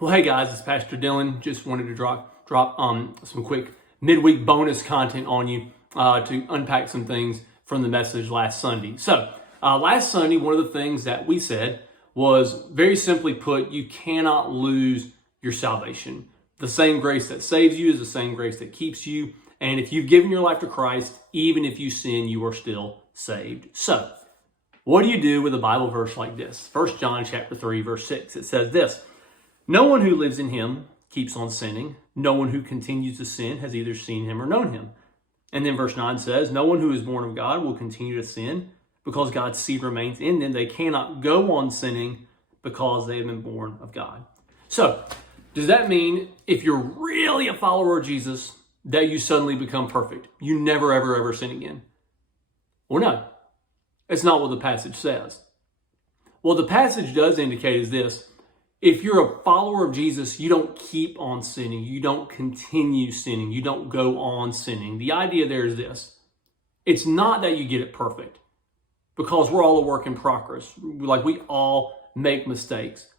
Well, hey guys, it's Pastor Dylan. Just wanted to drop some quick midweek bonus content on you to unpack some things from the message last Sunday. So last Sunday, one of the things that we said was, very simply put, you cannot lose your salvation. The same grace that saves you is the same grace that keeps you. And if you've given your life to Christ, even if you sin, you are still saved. So what do you do with a Bible verse like this? 1 John chapter 3, verse 6. It says this: "No one who lives in him keeps on sinning. No one who continues to sin has either seen him or known him." And then verse 9 says, "No one who is born of God will continue to sin because God's seed remains in them. They cannot go on sinning because they have been born of God." So does that mean if you're really a follower of Jesus that you suddenly become perfect? You never, ever sin again? Well, no. That's not what the passage says. What the passage does indicate is this: if you're a follower of Jesus, you don't keep on sinning. You don't continue sinning. You don't go on sinning. The idea there is this: it's not that you get it perfect, because we're all a work in progress. Like, we all make mistakes.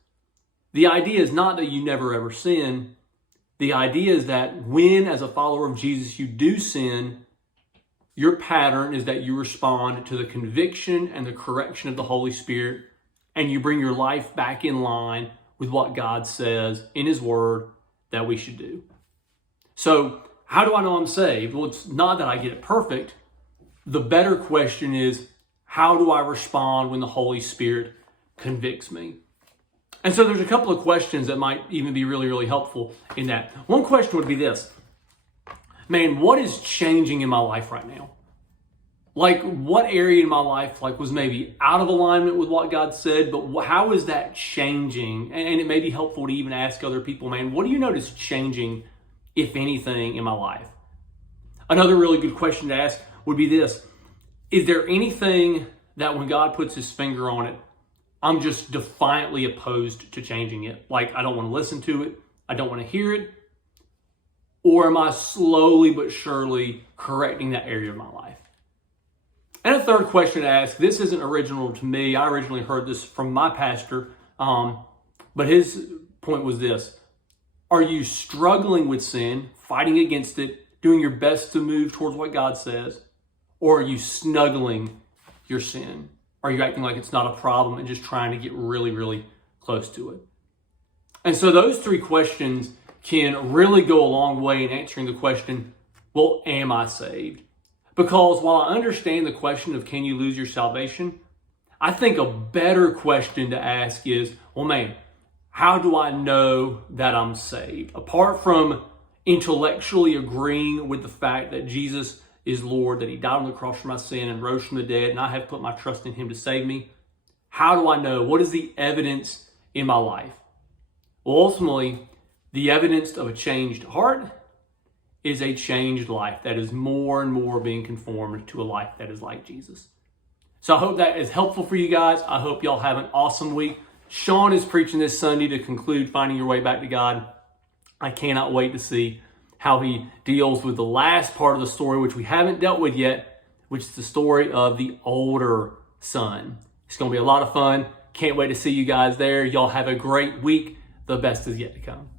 The idea is not that you never ever sin. The idea is that when, as a follower of Jesus, you do sin, your pattern is that you respond to the conviction and the correction of the Holy Spirit, and you bring your life back in line with what God says in His Word that we should do. So how do I know I'm saved? Well, it's not that I get it perfect. The better question is, how do I respond when the Holy Spirit convicts me? And so there's a couple of questions that might even be really, really helpful in that. One question would be this: man, what is changing in my life right now? Like, what area in my life was maybe out of alignment with what God said, but how is that changing? And it may be helpful to even ask other people, man, what do you notice changing, if anything, in my life? Another really good question to ask would be this: is there anything that when God puts His finger on it, I'm just defiantly opposed to changing it? Like, I don't want to listen to it. I don't want to hear it. Or am I slowly but surely correcting that area of my life? And a third question to ask, this isn't original to me. I originally heard this from my pastor, but his point was this: are you struggling with sin, fighting against it, doing your best to move towards what God says? Or are you snuggling your sin? Are you acting like it's not a problem and just trying to get really, really close to it? And so those three questions can really go a long way in answering the question, well, am I saved? Because while I understand the question of can you lose your salvation, I think a better question to ask is, well, man, how do I know that I'm saved? Apart from intellectually agreeing with the fact that Jesus is Lord, that He died on the cross for my sin and rose from the dead, and I have put my trust in Him to save me, how do I know? What is the evidence in my life? Well, ultimately, the evidence of a changed heart is a changed life that is more and more being conformed to a life that is like Jesus. So I hope that is helpful for you guys. I hope y'all have an awesome week. Sean is preaching this Sunday to conclude Finding Your Way Back to God. I cannot wait to see how he deals with the last part of the story, which we haven't dealt with yet, which is the story of the older son. It's going to be a lot of fun. Can't wait to see you guys there. Y'all have a great week. The best is yet to come.